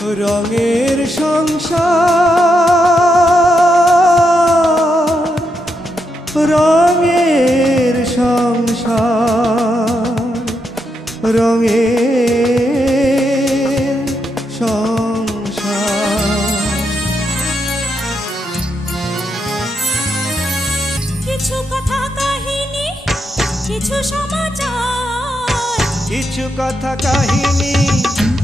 রঙের সংসার, রঙের সংসার, রঙের সংসার। কিছু কথা কাহিনী, কিছু সমাচার, কিছু কথা কাহিনী,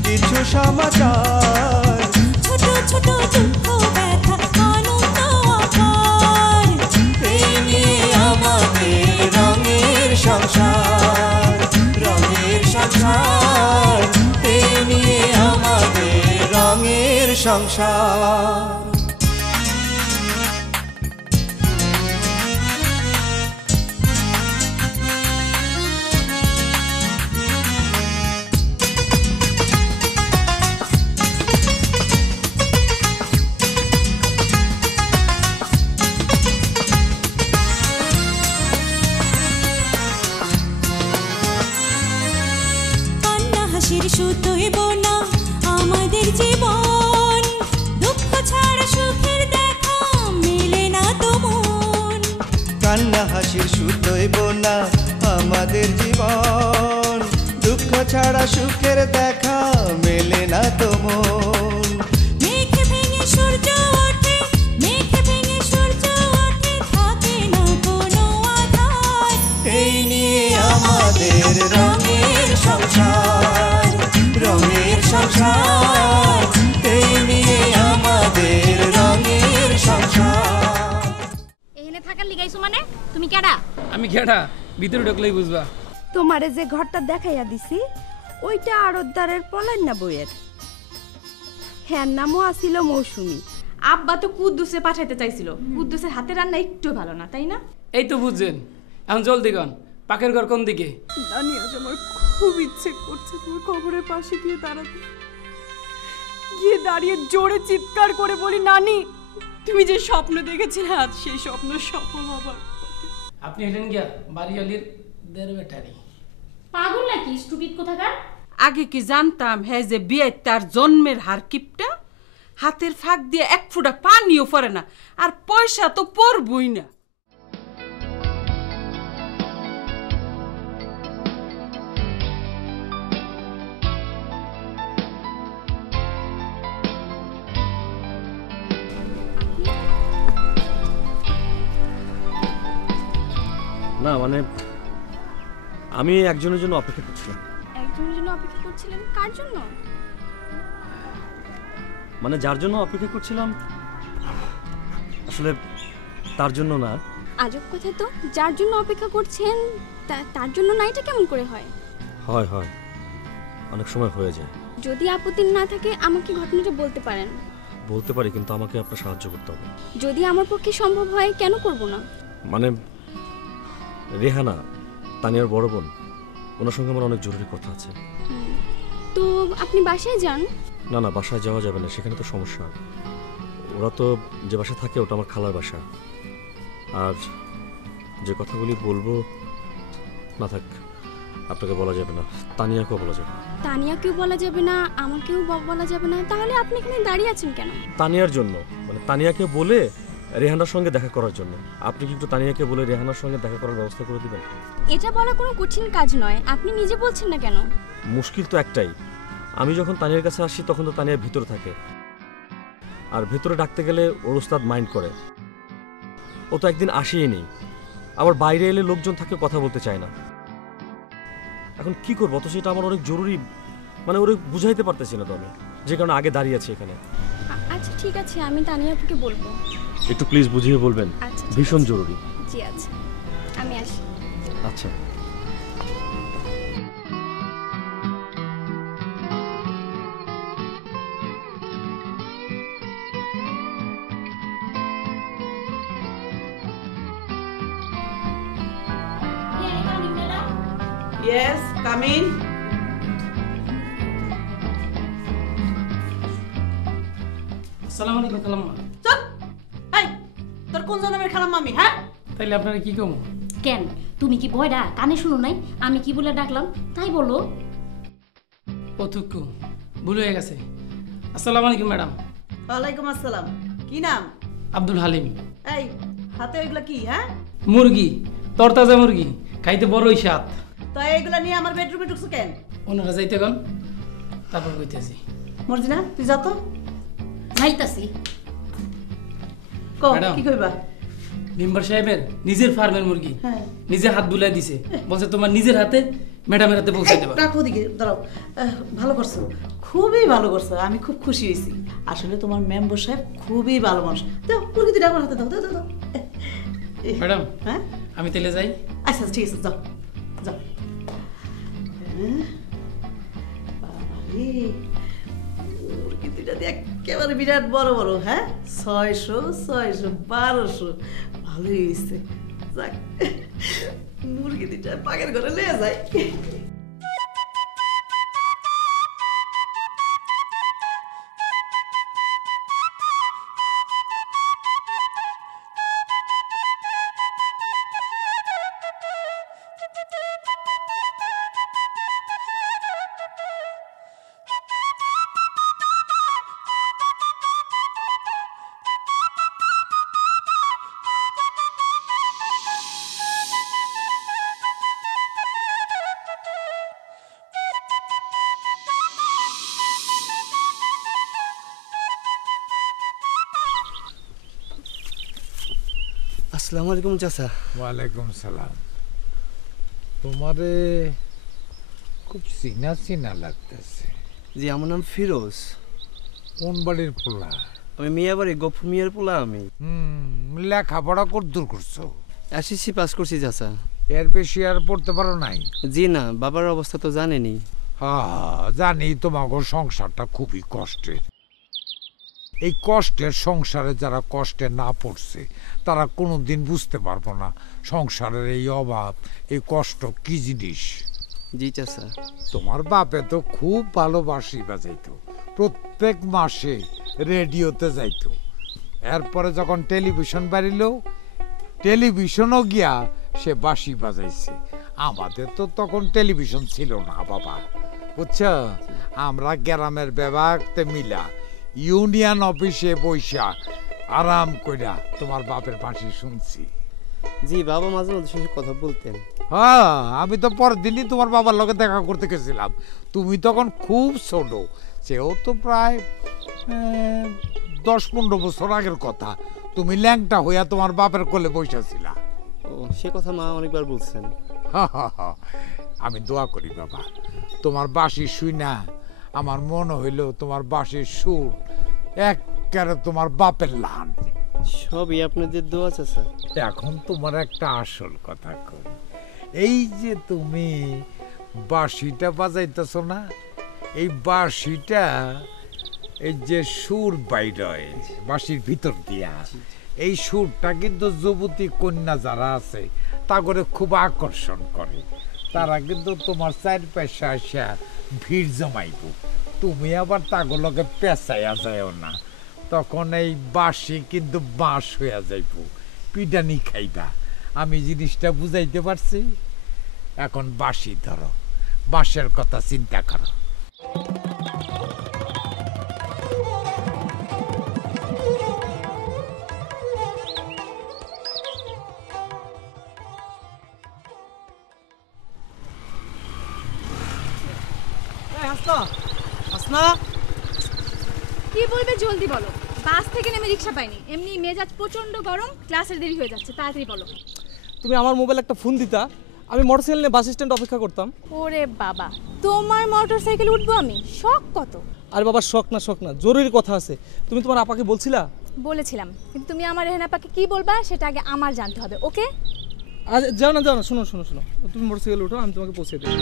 কিছু সমাচার, ছোট ছোট দুঃখ ব্যথা আনন্দ আকার। এই নিয়ে আমাদের রঙের সংসার, রঙের সংসার, এই নিয়ে আমাদের রঙের সংসার। শুধুই বোনা আমাদের জীবন, দুঃখ ছাড়া সুখের দেখা মেলে না তো মন। কান্না হাসির সুতোই বোনা আমাদের জীবন, দুঃখ ছাড়া সুখের দেখা মেলে না তো মন। মেঘে ভেঙে সূর্য ওঠে, মেঘে ভেঙে সূর্য ওঠে, থাকে না কোনো আধার। এই নিয়ে আমাদের রঙের সংসার, রঙের সংসার, এই নিয়ে আমাদের রঙের সংসার। এখানে থাকার লিগাইছো মানে? তুমি কেডা? আমি কেডা ভিতরে ঢুকলেই বুঝবা। তোমারে যে ঘরটা দেখাইয়া দিছি ওইটা আড়তদারের পলাইন না বইয়ের। হ্যাঁ, নামও আসিল মৌসুমী। আব্বা তো কুদ্দুসে পাঠাইতে চাইছিল, কুদ্দুসের হাতে রান্না একটু ভালো না, তাই না? এই তো বুঝছেন, এখন জলদি কন পাকের ঘর কোন দিকে? নানি, আজ আমার খুব ইচ্ছে করছে তোমার কবরের পাশে গিয়ে দাঁড়াতে, গিয়ে দাঁড়িয়ে জোরে চিৎকার করে বলি, নানি তুমি যে স্বপ্ন দেখেছিলে আজ সেই স্বপ্ন সফল হবার। আপনি হেলেন গিয়া বাড়িওয়ালির দের বেটারি। পাগল নাকি স্টুপিড কোথাকার? আগে কি জানতাম হ্যাঁ যে বিয়ে তার জন্মের হার কিপটা, হাতের ফাঁক দিয়ে এক ফুটা পানিও পড়ে না, আর পয়সা তো পড়বই না। না মানে আমি একজনের জন্য অপেক্ষা করছিলাম। একজনের জন্য অপেক্ষা করছিলেন? কার জন্য? মানে যার জন্য অপেক্ষা করছিলাম আসলে তার জন্য না। আজব কথা তো, যার জন্য অপেক্ষা করছেন তার জন্য না, এটা কেমন করে হয়? হয় হয়, অনেক সময় হয়ে যায়। যদি আপত্তি না থাকে আমাকে ঘটনাটা বলতে পারেন। বলতে পারি, কিন্তু আমাকে আপনার সাহায্য করতে হবে। যদি আমার পক্ষে সম্ভব হয়, কেন করব না? মানে রেহানা, তানিয়ার বড় বোন, ওনার সঙ্গে আমার অনেক জরুরি কথা আছে। তো আপনি বাসায় যান। না না, বাসায় যাওয়া যাবে না, সেখানে তো সমস্যা। ওরা তো যে বাসা থাকে ওটা আমার খালার বাসা, আর যে কথাগুলি বলবো না থাক, আপনাকে বলা যাবে না, তানিয়াকেও বলা যাবে না। তানিয়াকেও বলা যাবে না, আমাকেও বলা যাবে না, তাহলে আপনি এখানে দাঁড়িয়ে আছেন কেন? তানিয়ার জন্য, মানে তানিয়াকে বলে রেহানার সঙ্গে দেখা করার জন্য। আপনি কি একটু তানিয়াকে বলে রেহানার সঙ্গে দেখা করার ব্যবস্থা করে দিবেন? এটা বলা কোনো কঠিন কাজ নয়, আপনি নিজে বলছেন না কেন? মুশকিল তো একটাই, আমি যখন তানিয়ার কাছে আসি তখন তো তানিয়া ভিতরে থাকে, আর ভেতরে ডাকতে গেলে ওর ওস্তাদ মাইন্ড করে। ও তো একদিন আসেই নেই, আবার বাইরে এলে লোকজন থাকে, কথা বলতে চায় না। এখন কি করবো, অথচ এটা আমার অনেক জরুরি, মানে ওরে বুঝাইতে পারতেছি না তো আমি, যে কারণে আগে দাঁড়িয়ে আছি এখানে। আচ্ছা ঠিক আছে, আমি তানিয়াকে বলবো। একটু প্লিজ বুঝিয়ে বলবেন, ভীষণ জরুরি। জি আচ্ছা, আমি আসি। আচ্ছা। Yes, come in. আসসালামু আলাইকুম খালাম্মা। চুপ! এই, তোর কোন জন্মের খালাম্মা আমি, হ্যাঁ? তাইলে আপনারা কি কমো? কেন তুমি কি বয়ডা কানে শুনো নাই আমি কি বলে ডাকলাম? তাই বলো। অথুক্কু ভুল হয়ে গেছে, আসসালামু আলাইকুম ম্যাডাম। ওয়ালাইকুম আসসালাম। কি নাম? আব্দুল হালিম। এই হাতে ওইগুলা কি? হ্যাঁ, মুরগি, তরতাজা মুরগি, খাইতে বড়ই স্বাদ। তো এইগুলা নিয়ে আমার বেডরুমে ঢুকছো কেন? ওনারা যাইতে গন, তারপর কইতেছি। মর্জিনা তুই যা তো। যাইতাছি। কো ম্যাডাম। কি কইবা? মেম্বার সাহেবের নিজের ফার্মের মুরগি হ্যাঁ। নিজে হাত বুলাই দিছে, বলছে তোমার নিজের হাতে ম্যাডামের হাতে পৌঁছে দেবা। রাখো দিকে, দাঁড়াও। ভালো করছো, খুবই ভালো করছো, আমি খুব খুশি হয়েছি। আসলে তোমার মেম্বার সাহেব খুবই ভালো মানুষ। দাও মুরগি দুটো আমার হাতে দাও, দাও দাও দাও। ম্যাডাম হ্যাঁ আমি তেলে যাই। আচ্ছা ঠিক আছে, যাও যাও। বাবারে, মুরগি দুইটা দিয়ে একেবারে বিরাট বড় বড়। হ্যাঁ, 600 600 1200, ভালোই হয়েছে। যাক, মুরগি দুইটা পাকের ঘরে নিয়ে যায়। আসসালামু আলাইকুম চাচা। ওয়ালাইকুম সালাম। তোমারে খুব চিনা চিনা লাগতেছে। জি, আমার নাম ফিরোজ। কোন বাড়ির পোলা? আমি মিয়াবাড়ি গফু মিয়ার পোলা। আমি লেখাপড়া কদ্দূর করছো? এসএসসি পাস করছি চাচা। এর বেশি আর পড়তে পারো নাই? জি না, বাবার অবস্থা তো জানেনি। হ্যাঁ জানি, তোমাকে সংসারটা খুবই কষ্টের। এই কষ্টের সংসারে যারা কষ্টে না পড়ছে তারা কোনোদিন বুঝতে পারবো না সংসারের এই অভাব, এই কষ্ট কি জিনিস। জি চাচা। তোমার বাপে তো খুব ভালোবাসি বাজাইতো, প্রত্যেক মাসে রেডিওতে যাইতো। এরপরে যখন টেলিভিশন বাড়িল, টেলিভিশনও গিয়া সে বাঁশি বাজাইছে। আমাদের তো তখন টেলিভিশন ছিল না বাবা, বুঝছ? আমরা গ্রামের বিভাগতে মিলা ইউনিয়ন অফিসে বৈশা আরাম কইরা তোমার বাপের বাঁশি শুনছি। জি, বাবা মাঝে মাঝে শুধু কথা বলতেন। হ্যাঁ, আমি তো পরের দিনই তোমার বাবার লগে দেখা করতে গেছিলাম। তুমি তখন খুব ছোট, সেও তো প্রায় 10-15 বছর আগের কথা। তুমি ল্যাংটা হইয়া তোমার বাপের কোলে বসেছিলা। ও, সে কথা মা অনেকবার বলছেন। আমি দোয়া করি বাবা, তোমার বাঁশি শুই না আমার মনে হইল তোমার বাঁশির সুর একেবারে তোমার বাপের লান। সবই আপনাদের দোয়া চাচা। এখন তোমার একটা আসল কথা কই, এই যে তুমি বাঁশিটা বাজাইতেছ না, এই বাঁশিটা এই যে সুর বাইর হয় বাঁশির ভিতর দিয়া, এই সুরটা কিন্তু যুবতী কন্যা যারা আছে তা করে খুব আকর্ষণ করে। তারা কিন্তু তোমার চারপাশে আসা ভিড় জমাইব। তুমি আবার তাগুলোকে পেঁচাইয়া যাও না, তখন এই বাঁশি কিন্তু বাঁশ হইয়া যাইব, পিডানি খাইবা। আমি জিনিসটা বুঝাইতে পারছি। এখন বাঁশি ধরো, বাঁশের কথা চিন্তা করো। কি বলবে জলদি বলো। বাস থেকে নেমে রিক্সা পাইনি, এমনি মেজাজ প্রচন্ড গরম, ক্লাসের দেরি হয়ে যাচ্ছে, তাড়াতাড়ি বলো। তুমি আমার মোবাইল একটা ফোন দিতা, আমি মোটরসাইকেল নিয়ে বাস স্ট্যান্ড অপেক্ষা করতাম। ওরে বাবা, তোমার মোটর সাইকেল উঠবো আমি? শখ কত! আর বাবার শখ না, জরুরি কথা আছে। তুমি তোমার আপাকে বলছিলা? বলেছিলাম, কিন্তু তুমি আমার রেহানাপাকে কি বলবা সেটা আগে আমার জানতে হবে, ওকে? আজ যাও না, শোনো, তুমি মোটরসাইকেল উঠো, আমি তোমাকে পৌঁছে দেবো।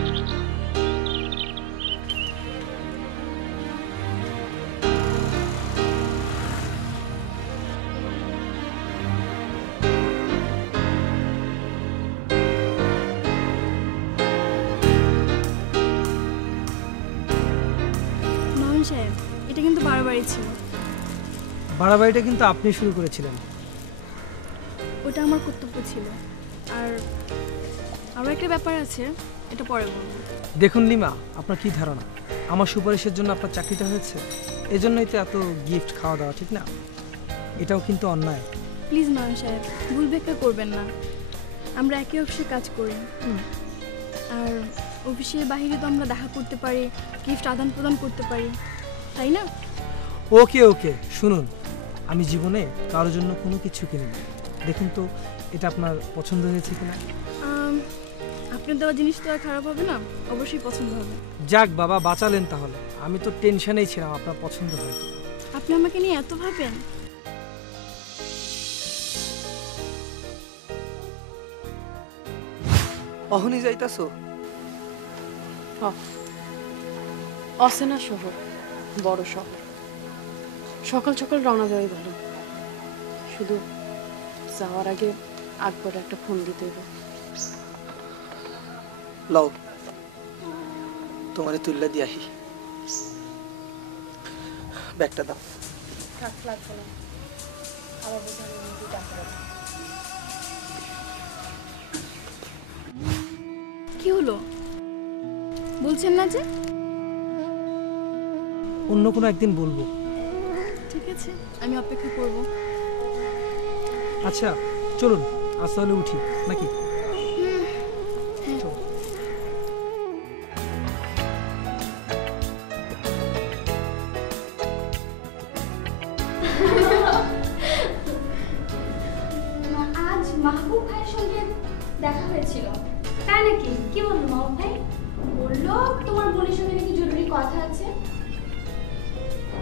সাহেব, এটা কিন্তু বাড়াবাড়ি ছিল। বাড়াবাড়িটা কিন্তু আপনি শুরু করেছিলেন। ওটা আমার কর্তব্য ছিল। আর আরও একটা ব্যাপার আছে, এটা পরে বলবো। দেখুন লিমা, আপনার কি ধারণা আমার সুপারিশের জন্য আপনার চাকরিটা হয়েছে? এজন্যই তো এত গিফট খাওয়া দাওয়া, ঠিক না? এটাও কিন্তু অন্যায়। প্লিজ নয়ন সাহেব, ভুল ব্যাখ্যা করবেন না। আমরা একই অফিসে কাজ করি, আর অফিসের বাইরে তো আমরা দেখা করতে পারি, গিফট আদান প্রদান করতে পারি, তাই না? ওকে ওকে, শুনুন, আমি জীবনে কারোর জন্য কোনো কিছু কিনিনি। দেখুন তো এটা আপনার পছন্দ হয়েছে কিনা। আপনার দেওয়া জিনিস তো আর খারাপ হবে না, অবশ্যই পছন্দ হবে। যাক বাবা, বাঁচালেন তাহলে। আমি তো টেনশনেই ছিলাম আপনার পছন্দ হয়। আপনি আমাকে নিয়ে এত ভাবেন? অহনি যাইতাছো? অচেনা শহর, বড় শহর, সকাল সকাল রওনা দেওয়াই ভালো। শুধু যাওয়ার আগে আকবর একটা ফোন দিতে হবে। লও, তোমারে তুল্লা দিয়াহি। ব্যাগটা দাও। কি হলো বলছেন না যে? অন্য কোনো একদিন বলবো। ঠিক আছে, আমি অপেক্ষা করব। আচ্ছা চলুন, আজ তাহলে উঠি নাকি? চলো। আজ মাহবুব ভাইয়ের সঙ্গে দেখা হয়েছিল। তাই নাকি? কি বললো মাহবুব ভাই? বললো তোমার বোনের সঙ্গে নাকি জরুরি কথা আছে।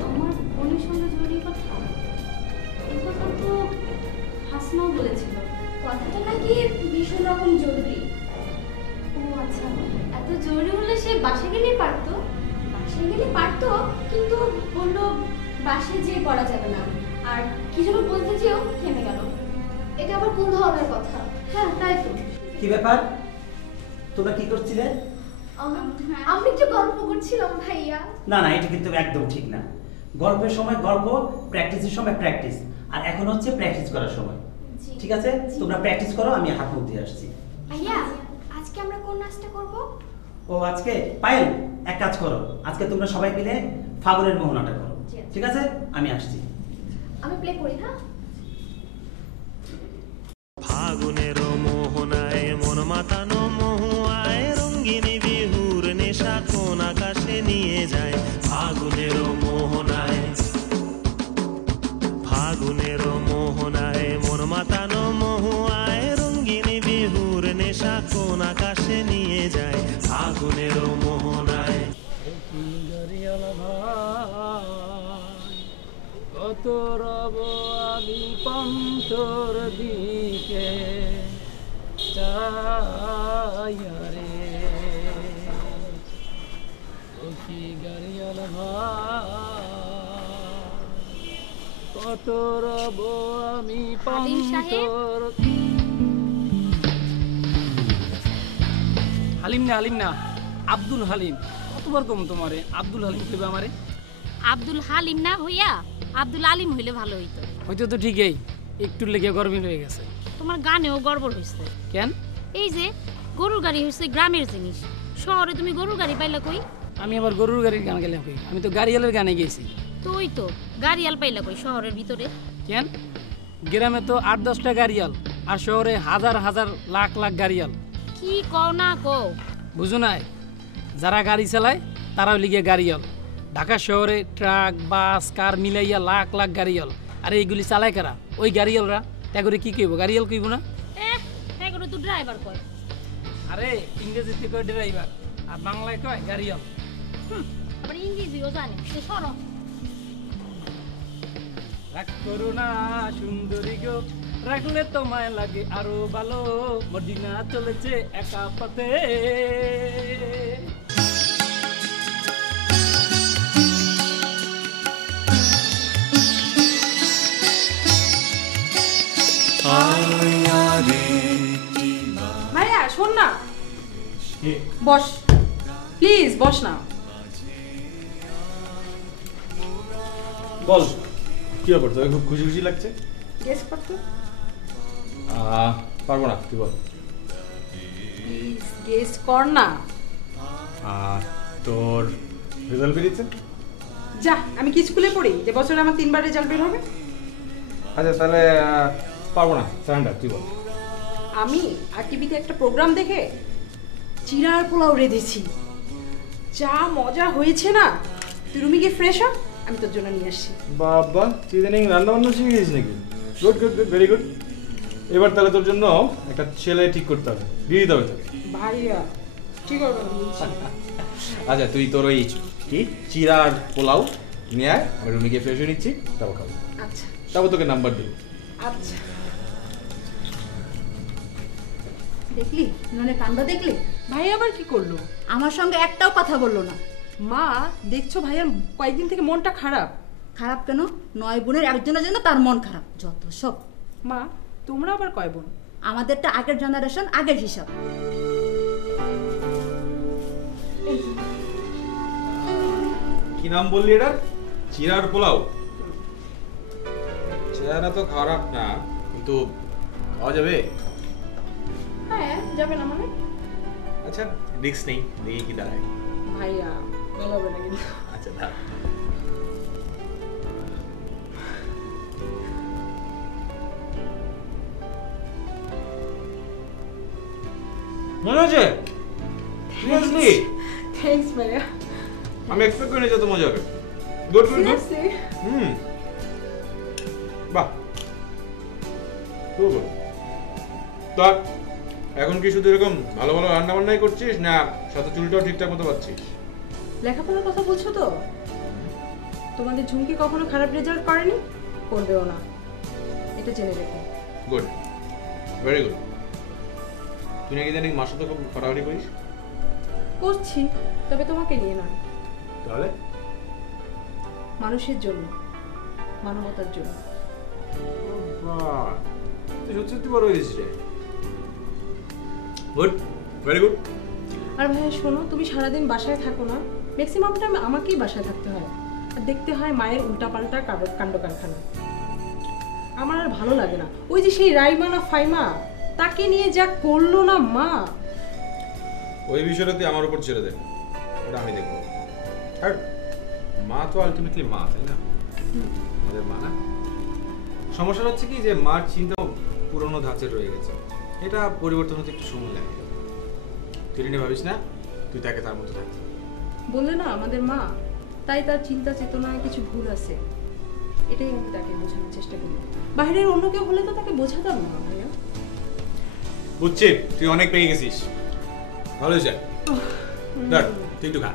আমার বোনের সঙ্গে জরুরি কথা? এই কথা তো হাসনাও বলেছিল। কথাটা নাকি ভীষণ রকম জরুরি। ও আচ্ছা, এত জরুরি হলে সে বাসে গেলেই পারতো। বাসায় গেলে পারতো, কিন্তু বললো বাসে যেয়ে পড়া যাবে না। আর কি যেন বলতে চেয়েও থেমে গেল। এটা আবার কোন ধরনের কথা? হ্যাঁ তাই তো। কি ব্যাপার, তোমরা কি করছিলে? আমি একটু গল্প করছিলাম ভাইয়া। না না, এটা কিন্তু একদম ঠিক না। গল্পের সময় গল্প, প্র্যাকটিসের সময় প্র্যাকটিস, আর এখন হচ্ছে প্র্যাকটিস করার সময়। ঠিক আছে, তোমরা প্র্যাকটিস করো, আমি হাত মুখ দিয়ে আসছি। ভাইয়া, আজকে আমরা কোন নাচটা করব? ও আজকে পায়েল, এক কাজ করো, আজকে তোমরা সবাই মিলে ফাগুনের মোহনাটা করো। ঠিক আছে, আমি আসছি। আমি প্লে করি। হ্যাঁ, ফাগুনের মোহনায় মন মাতানো মহুয়ায় রঙ্গিনী বিহুর নেশা কোন আকাশে নিয়ে যায়। ফাগুনের মোহনায়, ফাগুনের মোহনায় মন মাতানো মহুয়ায় রঙ্গিনী বিহুর নেশা কোন আকাশে নিয়ে যায়। ফাগুনের মোহনায় কত রব আমি পন্তর দিকে চাইয়া রে, ও কি গাড়িয়াল ভাই, কত রব আমি পন্তর। হালিম না, হালিম না, আব্দুল হালিম। কতবার কম তোমারে আব্দুল হালিম কইবে আমারে? আব্দুল হালিম না হইয়া আব্দুল আলিম হইলে ভালো হইতো। হয়তো তো ঠিকই, একটু লেগে গরমিল হয়ে গেছে। তোমার গানেও গড়বড় হইছে কেন? এই যে গরুর গাড়ি হইছে গ্রামের জিনিস, শহরে তুমি গরুর গাড়ি পাইলা কই? আমি আবার গরুর গাড়ির গান গেলাম কই? আমি তো গাড়িয়ালের গানে গেছি। তো ওই তো গাড়িয়াল পাইলা কই শহরের ভিতরে? কেন? গ্রামে তো 8-10টা গাড়িয়াল, আর শহরে হাজার হাজার লাখ লাখ গাড়িয়াল। কি কও না কও? বুঝো নাই, যারা গাড়ি চালায় তারাও লিগে গাড়িয়াল। ঢাকা শহরে ট্রাক, বাস, কার মিলাইয়া লাখ লাখ গাড়িয়াল। আর এইগুলি চালায় কারা? ওই গাড়িয়ালরা। তাগরে কি কইব? গাড়িয়াল কইব না? তাগরে তো ড্রাইভার কয়। আরে ইংরেজিতে কয় ড্রাইভার, আর বাংলায় কয় গাড়িয়াল। আবার ইংরেজিও জানে। সরো, রাগ করো না সুন্দরী গো, রাখলে তোমায় লাগে আরো ভালো। মদিনা চলেছে একা পথে। ভাইয়া শোন না, বস প্লিজ, বস না। বল, কি ব্যাপার? তোকে খুব খুশি খুশি লাগছে? গেস করতে পারবো না, তুই বল। প্লিজ গেস কর না। তোর রেজাল্ট বেরিয়েছে? যা, আমি কি স্কুলে পড়ি যে বছরে আমার 3বার রেজাল্ট বের হবে? আচ্ছা তাহলে পারবো না, সারেন্ডার, তুই বল। আমি আর টিভিতে একটা প্রোগ্রাম দেখে চিড়ার পোলাও রেঁধেছি, যা মজা হয়েছে না। তুই রুমে গিয়ে ফ্রেশ হ, আমি তোর জন্য নিয়ে আসছি। বাবা, তুই ইদানিং রান্না বান্না শিখে গেছিস নাকি? Good good good, very good. এবার তাহলে তোর জন্য একটা ছেলে ঠিক করতে হবে, দিয়ে দিতে হবে তোকে। ভাইয়া ঠিক হবে না বলছি। আচ্ছা তুই তোর ওই কি চিড়ার পোলাও নিয়ে আয়, আমি রুমে গিয়ে ফ্রেশ হয়ে নিচ্ছি, তারপর খাবো। আচ্ছা তারপর তোকে নাম্বার দিব। আচ্ছা। দেখলি ননে কাণ্ড দেখলি? ভাই আবার কি করলো? আমার সঙ্গে একটাও কথা বললো না। মা দেখছো ভাইয়ার কয়েকদিন থেকে মনটা খারাপ। খারাপ কেন? 9 বোনের একজনের জন্য তার মন খারাপ, যত সব। মা তোমরা আবার কয় বোন? আমাদেরটা আগের জেনারেশন, আগের হিসাব। কি নাম বললি এটা? চিড়ার পোলাও? চেহারা তো খারাপ না, কিন্তু খাওয়া যাবে? হ্যাঁ যাবে না মানে? আচ্ছা রিস্ক নেই, দেখি কি দাঁড়ায়। ভাইয়া ভালো হবে না কিন্তু। আচ্ছা দাঁড়া। মনে হচ্ছে? সিরিয়াসলি? থ্যাঙ্কস ভাইয়া। আমি এক্সপেক্ট করিনি যে এত মজা হবে। Good good good. বাহ, খুব ভালো। তো এখন কি শুধু এরকম ভালো ভালো রান্না বান্নাই করছিস, না সাথে চুলটাও ঠিকঠাক মতো পাচ্ছিস? লেখাপড়ার কথা বলছো তো? তোমাদের ঝুমকি কখনো খারাপ রেজাল্ট করেনি, করবেও না, এটা জেনে রেখো। Good, very good. তুই নাকি জানি মার সাথে খুব ফাটাফাটি করিস? করছি, তবে তোমাকে নিয়ে না। তাহলে? মানুষের জন্য, মানবতার জন্য। বাহ, তুই সত্যি সত্যি বড় হয়েছিস রে। Good, very good. আর ভাইয়া শোনো, তুমি সারাদিন বাসায় থাকো না, ম্যাক্সিমাম টাইম আমাকেই বাসায় থাকতে হয়, আর দেখতে হয় মায়ের উল্টাপাল্টা কাণ্ড কারখানা। আমার আর ভালো লাগে না। ওই যে সেই রাইমানা ফাইমা, তাকে নিয়ে যা করলো না মা। ওই বিষয়টা তুই আমার উপর ছেড়ে দে, ওটা আমি দেখবো। আর মা তো আলটিমেটলি মা, তাই না? আমাদের মা না। সমস্যা হচ্ছে কি যে মার চিন্তাও পুরনো ধাঁচের রয়ে গেছে, এটা পরিবর্তন হতে একটু সময় লাগে। তুই নিয়ে ভাবিস না, তুই তাকে তার মতো থাকবি। বললে না আমাদের মা, তাই তার চিন্তা চেতনায় কিছু ভুল আছে, এটাই আমি তাকে বোঝানোর চেষ্টা করি। বাইরের অন্য কেউ হলে তো তাকে বোঝাতাম না ভাইয়া। বুঝছি, তুই অনেক পেয়ে গেছিস, ভালো হয়েছে। ধর তুই একটু খা।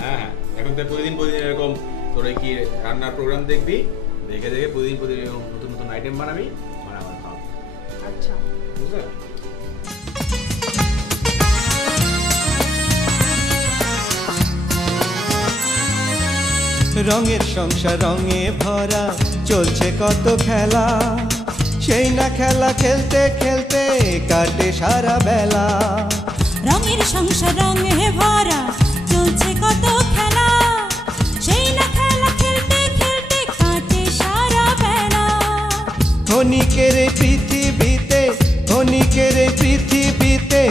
হ্যাঁ হ্যাঁ, এখন তো প্রতিদিন এরকম তোর কি রান্নার প্রোগ্রাম দেখবি, দেখে দেখে প্রতিদিন নতুন নতুন আইটেম বানাবি, মানে আমার খাওয়া। আচ্ছা বুঝলে? রঙের সংসার রঙে ভরা, চলছে কত খেলা, সেই না খেলা খেলতে খেলতে কাটে সারা বেলা। রঙের সংসার রঙে ভরা, চলছে কত খেলা, সেই না খেলা খেলতে খেলতে কাটে সারা বেলা। ক্ষণিকের পৃথিবীতে, ক্ষণিকের পৃথিবীতে